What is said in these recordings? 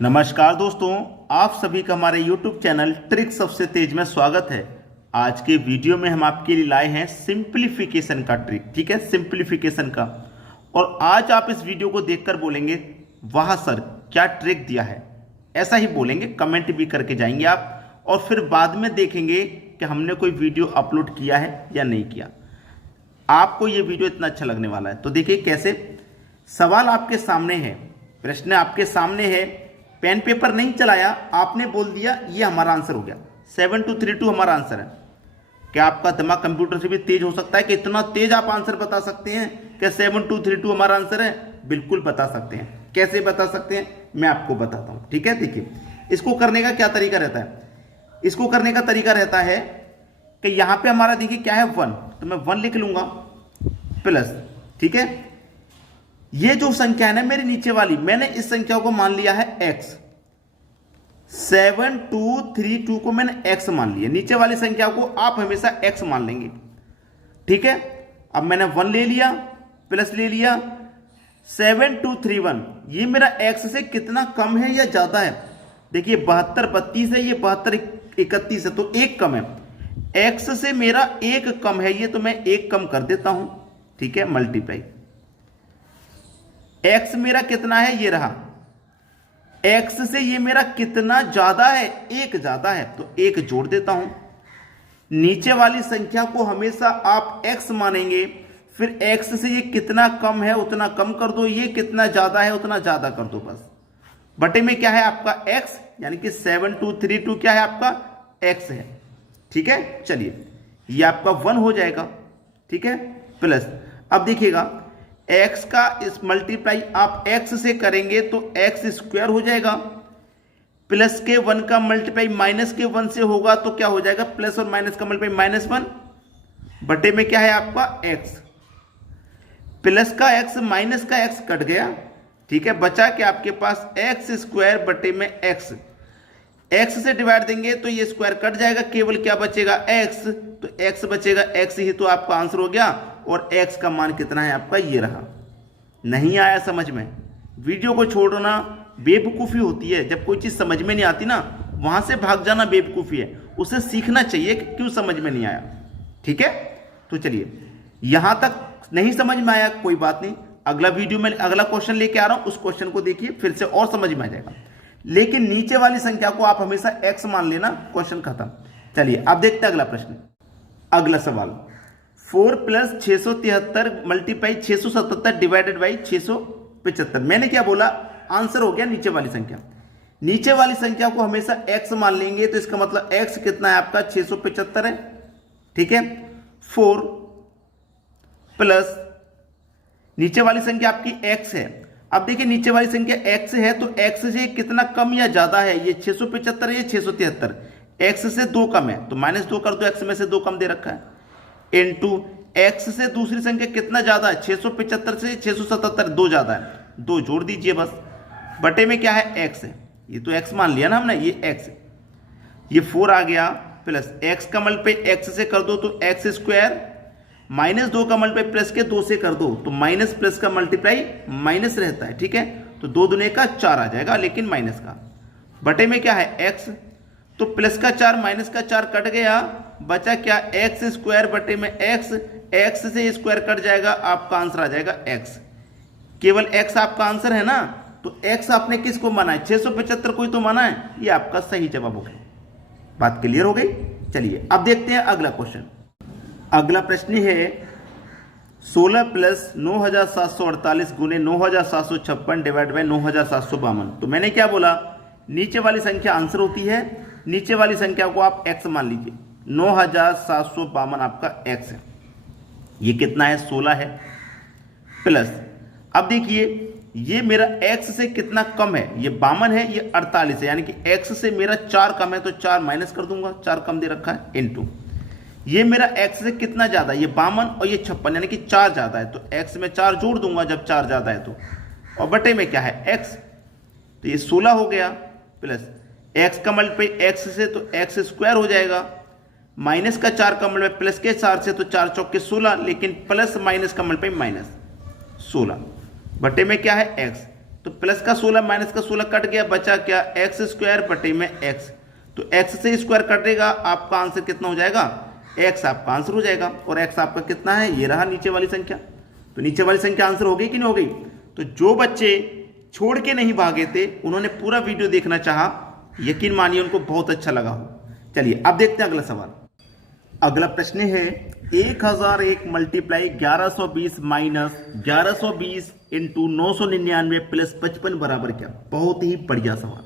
नमस्कार दोस्तों, आप सभी का हमारे YouTube चैनल ट्रिक सबसे तेज में स्वागत है। आज के वीडियो में हम आपके लिए लाए हैं सिंप्लीफिकेशन का ट्रिक। ठीक है, सिंप्लीफिकेशन का। और आज आप इस वीडियो को देखकर बोलेंगे वाह सर क्या ट्रिक दिया है, ऐसा ही बोलेंगे, कमेंट भी करके जाएंगे आप। और फिर बाद में देखेंगे कि हमने कोई वीडियो अपलोड किया है या नहीं किया। आपको ये वीडियो इतना अच्छा लगने वाला है। तो देखिए कैसे, सवाल आपके सामने है, प्रश्न आपके सामने है, पेन पेपर नहीं चलाया, आपने बोल दिया ये हमारा आंसर हो गया। 7232 हमारा आंसर है। क्या आपका दिमाग कंप्यूटर से भी तेज हो सकता है कि इतना तेज आप आंसर बता सकते हैं? क्या 7232 हमारा आंसर है? बिल्कुल बता सकते हैं। कैसे बता सकते हैं मैं आपको बताता हूं। ठीक है, देखिए इसको करने का क्या तरीका रहता है। इसको करने का तरीका रहता है कि यहां पे हमारा देखिए क्या है 1, तो मैं 1 लिख लूंगा प्लस। ठीक है, ये जो संख्या है ना मेरी नीचे वाली, मैंने इस संख्या को मान लिया है x। 7232 को मैंने x मान लिया। नीचे वाली संख्या को आप हमेशा x मान लेंगे। ठीक है, अब मैंने 1 ले लिया प्लस ले लिया 7231, ये मेरा x से कितना कम है या ज्यादा है? देखिए 7232 है, ये 7231 है, तो एक कम है। x से मेरा एक कम है, ये तो मैं एक कम कर देता हूं। ठीक है, मल्टीप्लाई। x मेरा कितना है, ये रहा। x से ये मेरा कितना ज्यादा है, एक ज्यादा है, तो एक जोड़ देता हूं। नीचे वाली संख्या को हमेशा आप x मानेंगे, फिर x से ये कितना कम है उतना कम कर दो, ये कितना ज्यादा है उतना ज्यादा कर दो बस। बटे में क्या है आपका x, यानी कि 7232 क्या है आपका x है। ठीक है, चलिए ये आपका 1 हो जाएगा। ठीक है, प्लस। अब देखिएगा x का इस मल्टीप्लाई आप x से करेंगे तो x स्क्वायर हो जाएगा, प्लस के 1 का मल्टीप्लाई माइनस के 1 से होगा तो क्या हो जाएगा, प्लस और माइनस का मल्टीप्लाई -1 बटे में क्या है आपका x। प्लस का x माइनस का x कट गया। ठीक है, बचा कि आपके पास x स्क्वायर बटे में x। x से डिवाइड देंगे तो ये स्क्वायर कट जाएगा, केवल क्या बचेगा x, तो x बचेगा, x ही तो आपका आंसर हो गया। और x का मान कितना है आपका, ये रहा। नहीं आया समझ में, वीडियो को छोड़ना बेवकूफ़ी होती है। जब कोई चीज़ समझ में नहीं आती ना, वहां से भाग जाना बेवकूफ़ी है। उसे सीखना चाहिए कि क्यों समझ में नहीं आया। ठीक है, तो चलिए यहां तक नहीं समझ में आया कोई बात नहीं, अगला वीडियो में अगला क्वेश्चन लेके आ रहा हूं, उस क्वेश्चन को देखिए फिर से और समझ में आ जाएगा। लेकिन नीचे वाली संख्या को आप हमेशा x मान लेना, क्वेश्चन खत्म। चलिए अब देखते हैं अगला प्रश्न। अगला सवाल, 4 प्लस 673 मल्टीप्लाई 677 डिवाइडेड बाई 675। मैंने क्या बोला, आंसर हो गया नीचे वाली संख्या। नीचे वाली संख्या को हमेशा x मान लेंगे, तो इसका मतलब x कितना है आपका 675 है। ठीक है, 4 प्लस नीचे वाली संख्या आपकी x है। अब देखिए नीचे वाली संख्या x है, तो x से कितना कम या ज्यादा है, ये 675 है, ये 673। x से 2 कम है तो -2 कर दो, x में से 2 कम दे रखा है। इनटू x से दूसरी संख्या कितना ज्यादा है, 675 से 677 2 ज्यादा है, 2 जोड़ दीजिए बस। बटे में क्या है x है, ये तो x मान लिया ना हमने, ये x है। ये 4 आ गया प्लस x का मल्टीप्लाई x से कर दो तो x स्क्वायर, -2 का मल्टीप्लाई प्लस के 2 से कर दो तो माइनस प्लस का मल्टीप्लाई माइनस रहता है। ठीक है, तो 2 दूने का 4 आ जाएगा, लेकिन माइनस का। बटे में क्या है x, तो प्लस का 4 माइनस का 4 कट गया, बचा क्या x स्क्वायर बटे में x से स्क्वायर कट जाएगा, आपका आंसर आ जाएगा x। केवल x आपका आंसर है ना, तो x आपने किसको माना है, 675 को ही तो माना है, ये आपका सही जवाब हो गया। बात क्लियर हो गई। चलिए अब देखते हैं अगला क्वेश्चन। अगला प्रश्न है 16 प्लस 9748 गुने 9756 डिवाइड बाई 9752। तो मैंने क्या बोला, नीचे वाली संख्या आंसर होती है, नीचे वाली संख्या को आप x मान लीजिए। 9752 आपका x है, ये कितना है 16 है, प्लस अब देखिए ये मेरा x से कितना कम है, ये 52 है, ये 48 है, यानी कि x से मेरा 4 कम है तो 4 माइनस कर दूंगा, 4 कम दे रखा है, इनटू ये मेरा x से कितना ज्यादा, ये 52 और ये 56, यानी कि 4 ज्यादा है, तो x में 4 जोड़ दूंगा जब 4 ज्यादा है तो। और बटे में क्या है x, तो ये 16 हो गया, प्लस x का मल्टीप्लाई x से तो x स्क्वायर हो जाएगा, माइनस का 4 का मल्टीप्लाई प्लस के 4 से तो 4 चौके 16, लेकिन प्लस माइनस का मल्टीप्लाई -16 बटे में क्या है x, तो प्लस का 16 माइनस का 16 कट गया, बचा क्या एक्स स्क्वायर बटे में एक्स। तो एक्स से स्क्वायर कटेगा, आपका आंसर कितना हो जाएगा, एक्स आपका आंसर हो जाएगा। और एक्स आपका कितना है, ये रहा नीचे वाली संख्या। तो नीचे वाली संख्या आंसर हो गई कि नहीं हो गई। तो जो बच्चे छोड़ के नहीं भागे थे उन्होंने पूरा वीडियो देखना चाहा, यकीन मानिए उनको बहुत अच्छा लगा हो। चलिए अब देखते हैं अगला सवाल। अगला प्रश्न है 1001 मल्टीप्लाई 1120 माइनस 1120 इंटू 999 प्लस 55 बराबर क्या। बहुत ही बढ़िया सवाल।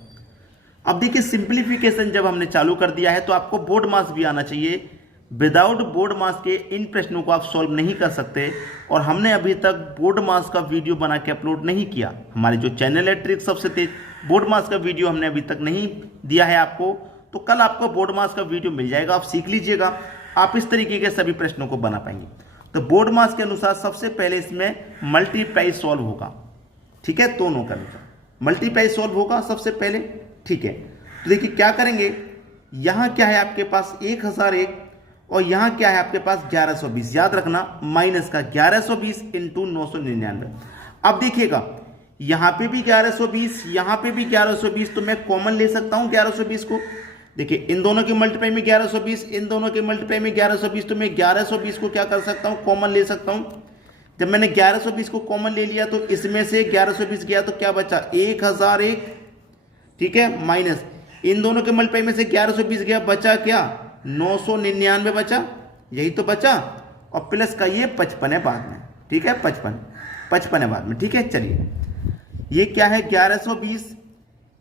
अब देखिए सिंप्लीफिकेशन जब हमने चालू कर दिया है तो आपको बोर्ड मास भी आना चाहिए। विदाउट बोर्ड मास के इन प्रश्नों को आप सॉल्व नहीं कर सकते। और हमने अभी तक बोर्ड मास का वीडियो बना के अपलोड नहीं किया। हमारे जो चैनल है ट्रिक सबसे तेज, बोर्ड मास का वीडियो हमने अभी तक नहीं दिया है आपको। तो कल आपको बोर्ड मास का वीडियो मिल जाएगा, आप सीख लीजिएगा, आप इस तरीके के सभी प्रश्नों को बना पाएंगे। तो बोर्ड मास के अनुसार सबसे पहले इसमें मल्टीप्लाई सॉल्व होगा, ठीक है, दोनों का मल्टीप्लाई सॉल्व होगा सबसे पहले, ठीक है। तो देखिए क्या करेंगे, यहां क्या है आपके पास 1001 और यहां क्या है आपके पास 1120, याद रखना माइनस का 1120 इंटू 999। अब देखिएगा यहां पे भी 1120, यहां पे भी 1120, तो मैं कॉमन ले सकता हूं 1120 को। देखिए इन दोनों के मल्टीप्लाई में 1120, इन दोनों के मल्टीप्लाई में 1120, तो मैं 1120 को क्या कर सकता हूं, कॉमन ले सकता हूं। जब मैंने 1120 को कॉमन ले लिया तो इसमें से 1120 गया तो क्या बचा 1001, ठीक है, माइनस इन दोनों के मल्टीप्लाई में से 1120 गया, बचा क्या 999 बचा, यही तो बचा। और प्लस का ये 55 है बाद में, ठीक है, 55 है बाद में, ठीक है। चलिए ये क्या है 1120,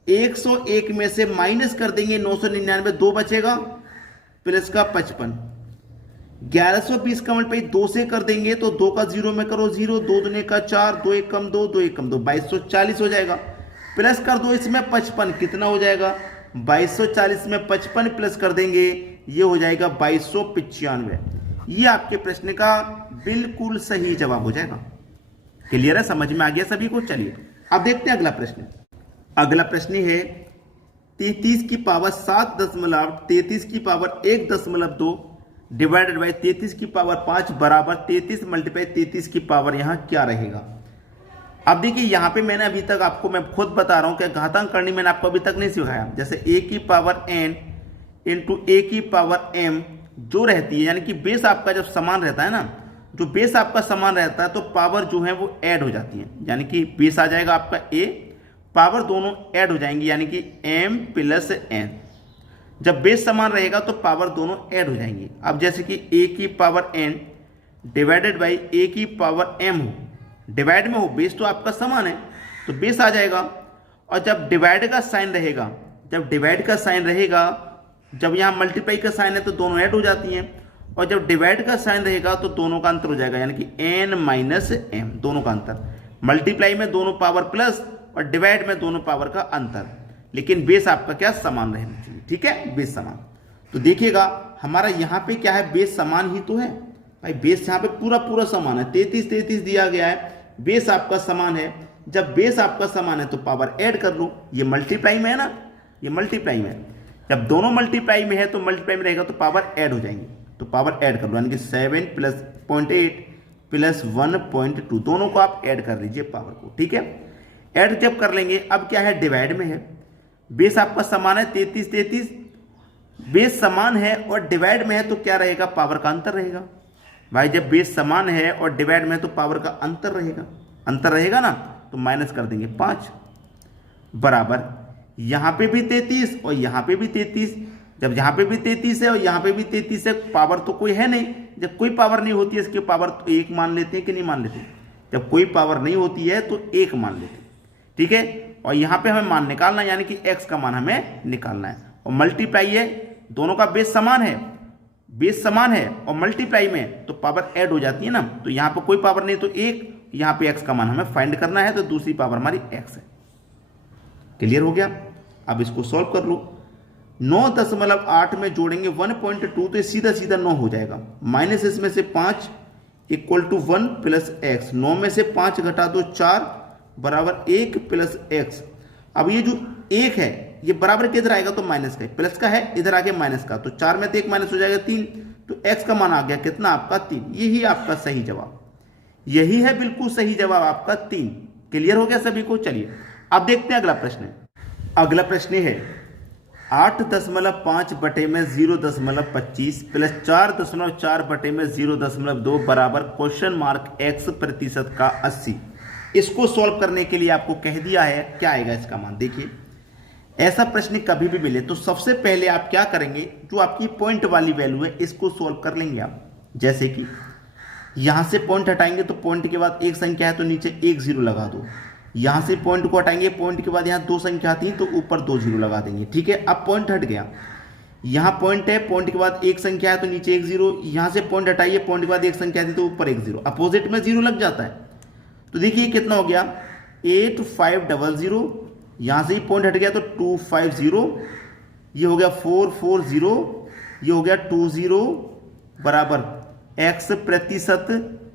101 में से माइनस कर देंगे 999, 2 बचेगा, प्लस का 55। 1120 का मल्टीप्लाई 2 से कर देंगे तो 2 का 0 में करो 0, 2 दूने का 4, 2 एक कम 2, 2 एक कम 2, 2240 हो जाएगा। प्लस कर दो इसमें 55, कितना हो जाएगा 2240 में 55 प्लस कर देंगे, ये हो जाएगा 2295। ये आपके प्रश्न का बिल्कुल सही जवाब हो जाएगा। क्लियर है, समझ में आ गया सभी को। चलिए अब देखते हैं अगला प्रश्न। अगला प्रश्न है 33 की पावर 7.33 की पावर 1.2 डिवाइडेड बाई 33 की पावर 5 बराबर 33 मल्टीप्लाई 33 की पावर यहां क्या रहेगा। अब देखिए यहां पे मैंने अभी तक आपको, मैं खुद बता रहा हूं कि घातांक करनी मैंने आपको अभी तक नहीं सिखाया। जैसे a की पावर n इंटू a की पावर m जो रहती है, यानी कि बेस आपका जब समान रहता है ना, जो बेस आपका समान रहता है तो पावर जो है वो ऐड हो जाती है। यानी कि बेस आ जाएगा आपका a, पावर दोनों ऐड हो जाएंगी, यानी कि m प्लस n। जब बेस समान रहेगा तो पावर दोनों ऐड हो जाएंगी। अब जैसे कि a की power n divided by a की पावर m हो, डिवाइड में हो, बेस तो आपका समान है तो बेस आ जाएगा। और जब डिवाइड का साइन रहेगा, जब डिवाइड का साइन रहेगा, जब यहाँ मल्टीप्लाई का साइन है तो दोनों ऐड हो जाती हैं। और जब डिवाइड का साइन रहेगा तो दोनों का अंतर हो जाएगा, यानी कि n माइनस m, दोनों का अंतर। मल्टीप्लाई में दोनों पावर प्लस और डिवाइड में दोनों पावर का अंतर, लेकिन बेस आपका क्या समान रहना चाहिए, ठीक है, बेस समान। तो देखिएगा हमारा यहाँ पे क्या है, बेस समान ही तो है भाई, बेस यहाँ पे पूरा समान है, 33 दिया गया है, बेस आपका समान है। जब बेस आपका समान है तो पावर ऐड कर लो, ये मल्टीप्लाई में है ना, ये मल्टीप्लाई में है। जब दोनों मल्टीप्लाई में है तो मल्टीप्लाई में रहेगा तो पावर ऐड हो जाएंगे, तो पावर ऐड कर लो, यानी कि 7 प्लस 0.8 प्लस 1.2, दोनों को आप ऐड कर लीजिए पावर को, ठीक है। ऐड जब कर लेंगे, अब क्या है डिवाइड में है, बेस आपका समान है 33, बेस समान है और डिवाइड में है तो क्या रहेगा, पावर का अंतर रहेगा भाई। जब बेस समान है और डिवाइड में है तो पावर का अंतर रहेगा, अंतर रहेगा ना, तो माइनस कर देंगे 5 बराबर यहां पे भी 33 और यहां पे भी 33। जब यहां पे भी 33 है और यहां पे भी 33 है, पावर तो कोई है नहीं। जब कोई पावर नहीं होती है इसकी पावर तो 1 मान लेते हैं कि नहीं मान लेते, जब कोई पावर नहीं होती है तो 1 मान लेते हैं, ठीक है। और यहां पे हमें मान निकालना है, यानी कि x का मान हमें निकालना है। और मल्टीप्लाई है, दोनों का बेस समान है, बेस समान है और मल्टीप्लाई में तो पावर ऐड हो जाती है ना, तो यहां पर कोई पावर नहीं तो 1, यहां पे x का मान हमें फाइंड करना है, तो दूसरी पावर हमारी x है। क्लियर हो गया। अब इसको सॉल्व कर लो, 9.8 में जोड़ेंगे 1.2 तो सीधा 9 हो जाएगा, माइनस इसमें से 5 इक्वल टू 1 प्लस एक्स, 9 में से 5 घटा दो 4 बराबर 1 प्लस एक्स। अब ये जो 1 है ये बराबर किधर आएगा, तो माइनस का, प्लस का है इधर आगे माइनस का, तो 4 में तो 1 माइनस हो जाएगा 3, तो x का मान आ गया कितना आपका 3। यही आपका सही जवाब, यही है बिल्कुल सही जवाब आपका 3। क्लियर हो गया सभी को। चलिए अब देखते हैं अगला प्रश्न। अगला प्रश्न है 8.5 बटे में 0.25 प्लस 4.4 बटे में 0.2 बराबर क्वेश्चन मार्क x प्रतिशत का 80। इसको सॉल्व करने के लिए आपको कह दिया है क्या आएगा इसका मान। देखिए ऐसा प्रश्न कभी भी मिले तो सबसे पहले आप क्या करेंगे, जो आपकी पॉइंट वाली वैल्यू है इसको सॉल्व कर लेंगे आप। जैसे कि यहां से पॉइंट हटाएंगे तो पॉइंट के बाद एक संख्या है तो नीचे एक जीरो लगा दो, यहां से पॉइंट को हटाएंगे, पॉइंट के बाद यहां दो संख्या थी तो ऊपर दो जीरो लगा देंगे। ठीक है, अब पॉइंट हट गया, यहां पॉइंट है, पॉइंट के बाद एक संख्या है तो नीचे एक जीरो, यहां से पॉइंट हटाइए, पॉइंट के बाद एक संख्या थी तो ऊपर एक जीरो, अपोजिट में जीरो लग जाता है। तो देखिए कितना हो गया 8500, यहां से ही पॉइंट हट गया तो 250, ये हो गया 440, ये हो गया 20 बराबर x प्रतिशत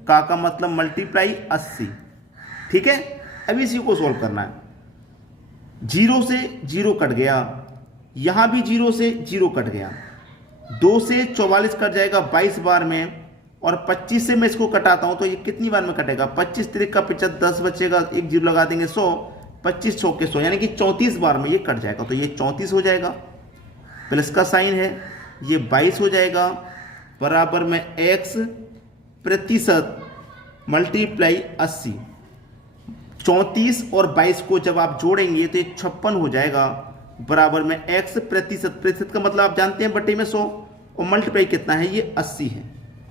का मतलब मल्टीप्लाई 80। ठीक है, अब इसी को सोल्व करना है। जीरो से जीरो कट गया, यहां भी जीरो से जीरो कट गया, 2 से 44 कट जाएगा 22 बार में, और 25 से मैं इसको कटाता हूं तो ये कितनी बार में कटेगा, 25 3 का 50, 10 बचेगा, एक जीरो लगा देंगे 100, 25 100 के 100 यानी कि 34 बार में ये कट जाएगा। तो ये 34 हो जाएगा, प्लस का साइन है, ये 22 हो जाएगा बराबर में x प्रतिशत मल्टीप्लाई 80। 34 और 22 को जब आप जोड़ेंगे तो ये 56 हो जाएगा बराबर में x प्रतिशत, प्रतिशत का मतलब आप जानते हैं बटे में 100, और मल्टीप्लाई कितना है ये 80 है।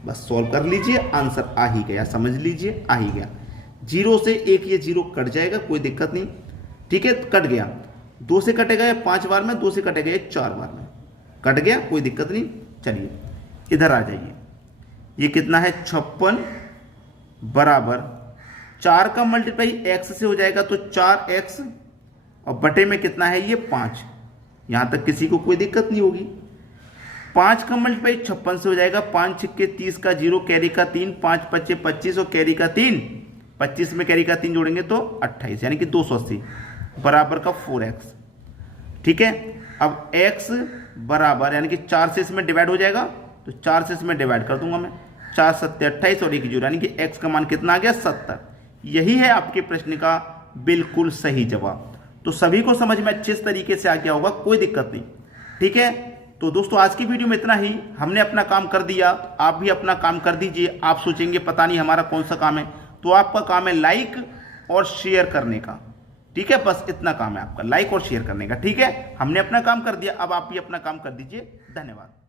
बस सॉल्व कर लीजिए, आंसर आ ही गया, समझ लीजिए आ ही गया। जीरो से एक ये जीरो कट जाएगा, कोई दिक्कत नहीं। ठीक है, कट गया, 2 से कटेगा ये 5 बार में, 2 से कटेगा ये 4 बार में, कट गया, कोई दिक्कत नहीं। चलिए इधर आ जाइए, ये कितना है 56 बराबर 4 का मल्टीप्लाई x से हो जाएगा तो 4x, और बटे में कितना है ये 5, यहां तक किसी को कोई दिक्कत नहीं होगी। 5 का मल्टीप्लाई 56 से हो जाएगा, 5 छिक्के 30 का 0, कैरी का 3, 5 पच्चे 25 और कैरी का 3, 25 में कैरी का 3 जोड़ेंगे तो 28 यानी कि 280 बराबर का 4x। ठीक है, अब x बराबर यानी कि 4 से इसमें डिवाइड हो जाएगा तो 4 से इसमें डिवाइड कर दूंगा मैं, 4 7 28 और 1 जीरो यानी कि x का मान कितना आ गया 70। यही है आपके प्रश्न का बिल्कुल सही जवाब। तो सभी को समझ में अच्छे तरीके से आ गया होगा, कोई दिक्कत नहीं। ठीक है, तो दोस्तों आज की वीडियो में इतना ही, हमने अपना काम कर दिया, आप भी अपना काम कर दीजिए। आप सोचेंगे पता नहीं हमारा कौन सा काम है, तो आपका काम है लाइक और शेयर करने का। ठीक है, बस इतना काम है आपका, लाइक और शेयर करने का। ठीक है, हमने अपना काम कर दिया, अब आप भी अपना काम कर दीजिए। धन्यवाद।